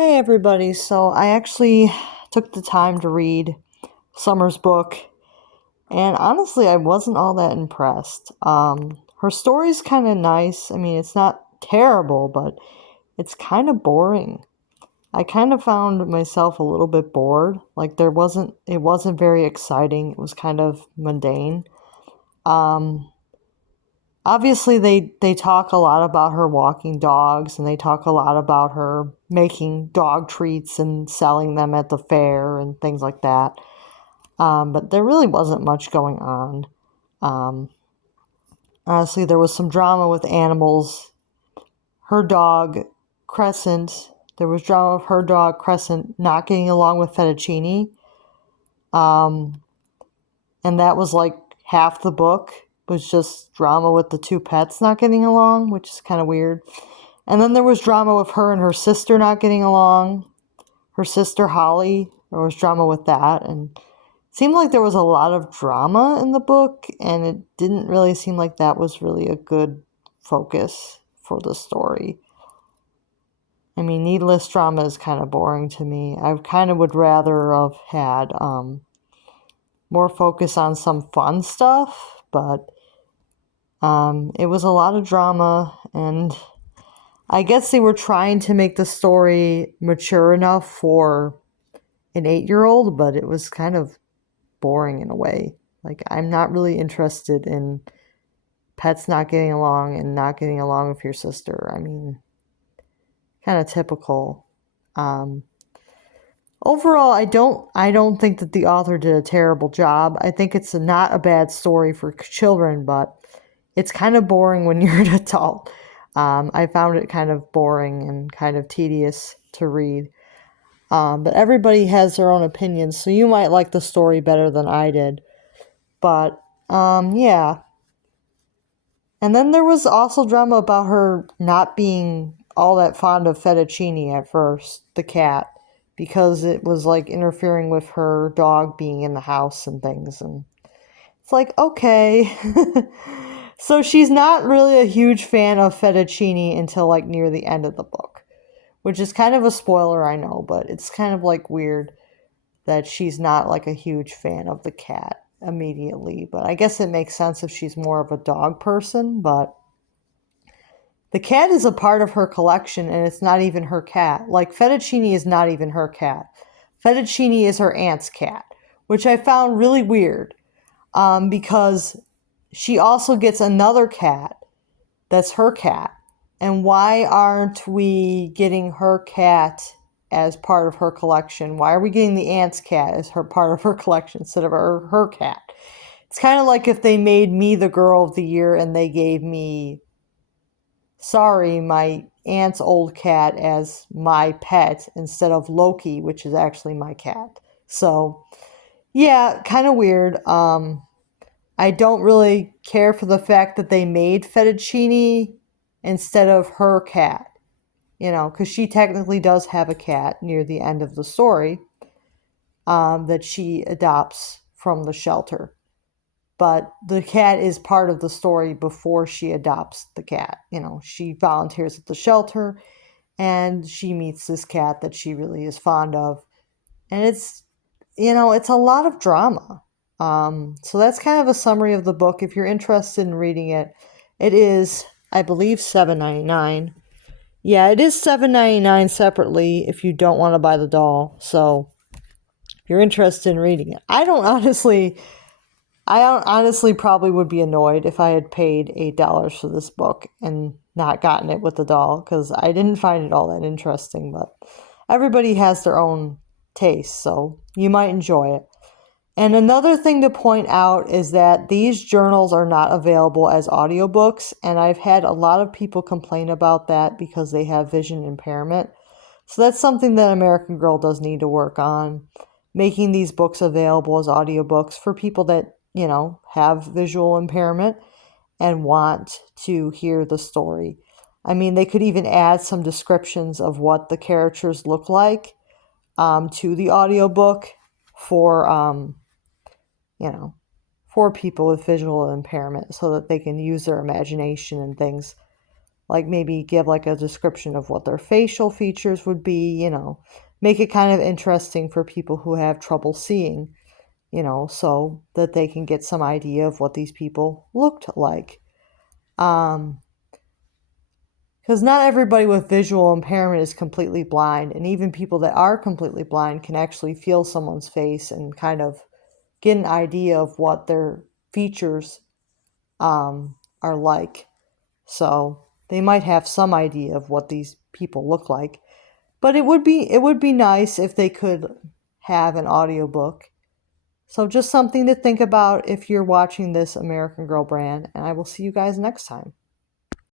Hey everybody, so I actually took the time to read Summer's book, and honestly, I wasn't all that impressed. Her story's kind of nice. I mean, it's not terrible, but it's kind of boring. I kind of found myself a little bit bored. Like it wasn't very exciting. It was kind of mundane. Um, Obviously, they talk a lot about her walking dogs, and they talk a lot about her making dog treats and selling them at the fair and things like that. But there really wasn't much going on. Um, Honestly, there was some drama with animals. Her dog, Crescent, there was drama with her dog, Crescent, not getting along with Fettuccine. Um, and that was like half the book was just drama with the two pets not getting along, which is kind of weird. And then there was drama with her and her sister not getting along. Her sister Holly, there was drama with that, and it seemed like there was a lot of drama in the book, and it didn't really seem like that was really a good focus for the story. I mean, needless drama is kind of boring to me. I kind of would rather have had more focus on some fun stuff, but it was a lot of drama, and I guess they were trying to make the story mature enough for an 8-year-old, but it was kind of boring in a way. Like, I'm not really interested in pets not getting along and not getting along with your sister. I mean, kind of typical. Um, Overall, I don't think that the author did a terrible job. I think it's not a bad story for children, but it's kind of boring when you're an adult. I found it kind of boring and kind of tedious to read. But everybody has their own opinions, so you might like the story better than I did. But yeah. And then there was also drama about her not being all that fond of Fettuccine at first, the cat, because it was like interfering with her dog being in the house and things. And it's like, okay. So she's not really a huge fan of Fettuccine until like near the end of the book, which is kind of a spoiler, I know, but it's kind of like weird that she's not like a huge fan of the cat immediately. But I guess it makes sense if she's more of a dog person, but the cat is a part of her collection and it's not even her cat. Like Fettuccine is not even her cat. Fettuccine is her aunt's cat, which I found really weird because she also gets another cat that's her cat. And why aren't we getting her cat as part of her collection? Why are we getting the aunt's cat as her part of her collection instead of her cat? It's kind of like if they made me the girl of the year and they gave me, sorry, my aunt's old cat as my pet instead of Loki, which is actually my cat. So, yeah, kind of weird. I don't really care for the fact that they made Fettuccine instead of her cat, because she technically does have a cat near the end of the story that she adopts from the shelter. But the cat is part of the story before she adopts the cat. She volunteers at the shelter and she meets this cat that she really is fond of. And it's a lot of drama. So that's kind of a summary of the book. If you're interested in reading it, it is, I believe, $7.99. Yeah, it is $7.99 separately if you don't want to buy the doll. So if you're interested in reading it, I honestly probably would be annoyed if I had paid $8 for this book and not gotten it with the doll because I didn't find it all that interesting. But everybody has their own taste, so you might enjoy it. And another thing to point out is that these journals are not available as audiobooks, and I've had a lot of people complain about that because they have vision impairment. So that's something that American Girl does need to work on, making these books available as audiobooks for people that, have visual impairment and want to hear the story. I mean, they could even add some descriptions of what the characters look like to the audiobook for you know, for people with visual impairment so that they can use their imagination and things. like maybe give like a description of what their facial features would be, make it kind of interesting for people who have trouble seeing, so that they can get some idea of what these people looked like. Um, because not everybody with visual impairment is completely blind, and even people that are completely blind can actually feel someone's face and kind of get an idea of what their features are like. So they might have some idea of what these people look like. But it would be nice if they could have an audiobook. So just something to think about if you're watching this American Girl brand, and I will see you guys next time.